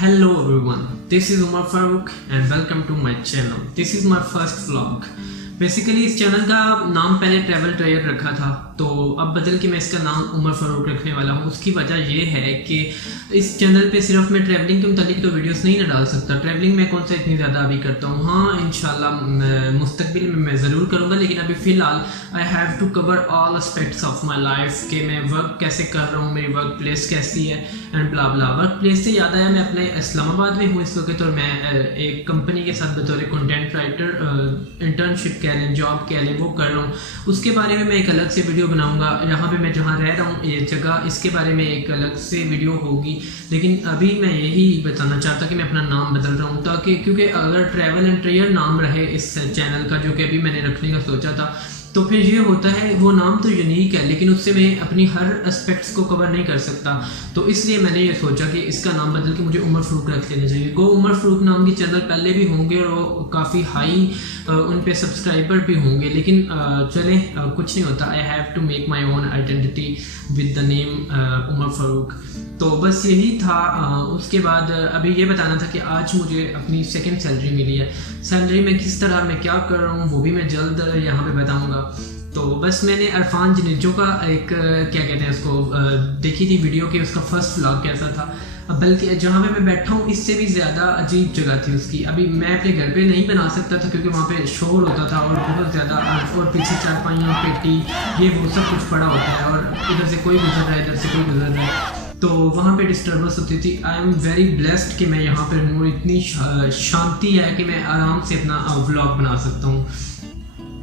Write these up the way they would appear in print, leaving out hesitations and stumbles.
Hello everyone, this is Umar Farooq and welcome to my channel. This is my first vlog. Basically इस channel का नाम पहले travel ट्रेयर रखा था, तो अब बदल के मैं इसका नाम उमर फ़ारूक रखने वाला हूँ। उसकी वजह ये है कि इस चैनल पे सिर्फ मैं ट्रैवलिंग के मुतालिक तो वीडियोस नहीं ना डाल सकता। ट्रैवलिंग में कौन सा इतनी ज़्यादा अभी करता हूँ, हाँ इंशाल्लाह मुस्तकबिल में मैं ज़रूर करूँगा, लेकिन अभी फ़िलहाल I have to cover all aspects of my life कि मैं वर्क कैसे कर रहा हूँ, मेरी वर्क प्लेस कैसी है and blah blah. Work place से याद आया, मैं अपने इस्लामाबाद में हूँ इस वक्त और मैं एक कंपनी के साथ बतौर कंटेंट राइटर इंटर्नशिप कह लें, जॉब कह लें, वो कर रहा हूँ। उसके बारे में मैं एक अलग से वीडियो बनाऊंगा। यहाँ पे मैं जहाँ रह रहा हूँ ये जगह, इसके बारे में एक अलग से वीडियो होगी, लेकिन अभी मैं यही बताना चाहता कि मैं अपना नाम बदल रहा हूँ ताकि, क्योंकि अगर ट्रैवल एंड ट्रेयर नाम रहे इस चैनल का, जो कि अभी मैंने रखने का सोचा था, तो फिर ये होता है वो नाम तो यूनिक है लेकिन उससे मैं अपनी हर एस्पेक्ट्स को कवर नहीं कर सकता। तो इसलिए मैंने ये सोचा कि इसका नाम बदल के मुझे उमर फ़ारूक रख लेना चाहिए। गो उमर फ़ारूक नाम की चैनल पहले भी होंगे और काफ़ी हाई उन पे सब्सक्राइबर भी होंगे, लेकिन चलें कुछ नहीं होता। I have to make my own identity with the name Umar Farooq. तो बस यही था। उसके बाद अभी ये बताना था कि आज मुझे अपनी सेकंड सैलरी मिली है। सैलरी में किस तरह मैं क्या कर रहा हूँ वो भी मैं जल्द यहाँ पे बताऊँगा। तो बस मैंने इरफान जनेजो का एक क्या कहते हैं उसको देखी थी वीडियो कि उसका फर्स्ट व्लॉग कैसा था, बल्कि जहाँ पे मैं बैठा हूँ इससे भी ज़्यादा अजीब जगह थी उसकी। अभी मैं अपने घर पे नहीं बना सकता था क्योंकि वहाँ पे शोर होता था और बहुत ज़्यादा, और पीछे चारपाइयाँ, पेटी, ये वो सब कुछ पड़ा होता है और इधर से कोई गुजर रहा है, इधर से कोई गुजर रहा है, तो वहाँ पे डिस्टर्बेंस होती थी। आई एम वेरी ब्लेस्ड कि मैं यहाँ पर हूँ, इतनी शांति है कि मैं आराम से अपना व्लॉग बना सकता हूँ।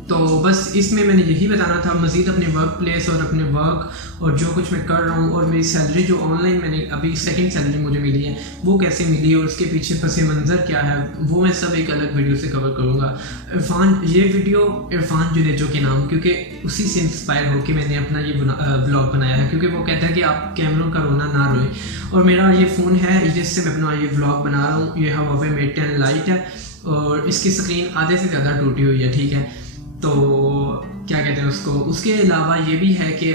तो बस इसमें मैंने यही बताना था। मज़ीद अपने वर्क प्लेस और अपने वर्क और जो कुछ मैं कर रहा हूँ और मेरी सैलरी जो ऑनलाइन मैंने अभी सेकंड सैलरी मुझे मिली है वो कैसे मिली और उसके पीछे पस मंज़र क्या है, वो मैं सब एक अलग वीडियो से कवर करूँगा। ये वीडियो इरफान जनेजो के नाम, क्योंकि उसी से इंस्पायर होकर मैंने अपना ये ब्लॉग बनाया है, क्योंकि वो कहता है कि आप कैमरों का रोना ना रोए। और मेरा ये फ़ोन है जिससे मैं अपना ये ब्लॉग बना रहा हूँ, ये हवा पे मेट 10 लाइट है और इसकी स्क्रीन आधे से ज़्यादा टूटी हुई है, ठीक है। तो क्या कहते हैं उसको, उसके अलावा ये भी है कि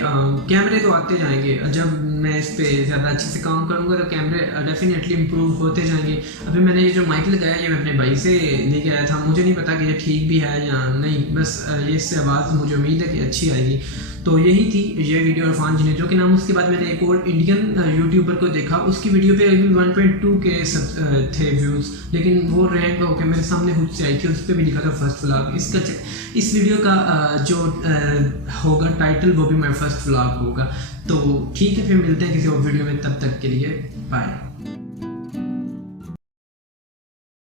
कैमरे तो आते जाएंगे, जब मैं इस पर ज़्यादा अच्छे से काम करूँगा तो कैमरे डेफिनेटली इम्प्रूव होते जाएंगे। अभी मैंने ये जो माइक लगाया ये मैं अपने भाई से लेके आया था, मुझे नहीं पता कि ये ठीक भी है या नहीं, बस ये इससे आवाज़ मुझे उम्मीद है कि अच्छी आएगी। तो यही थी ये वीडियो इरफान जनेजो के नाम। उसके बाद मैंने एक और इंडियन यूट्यूबर को देखा, उसकी वीडियो पे अभी 1.2 के थे व्यूज़, लेकिन वो रैंक होकर मेरे सामने खुद से आई थी, उस पर भी लिखा था फर्स्ट व्लॉग। इस वीडियो का जो होगा टाइटल वो भी मेरा फर्स्ट व्लॉग होगा। तो ठीक है, फिर मिलते हैं किसी और वीडियो में, तब तक के लिए बाय।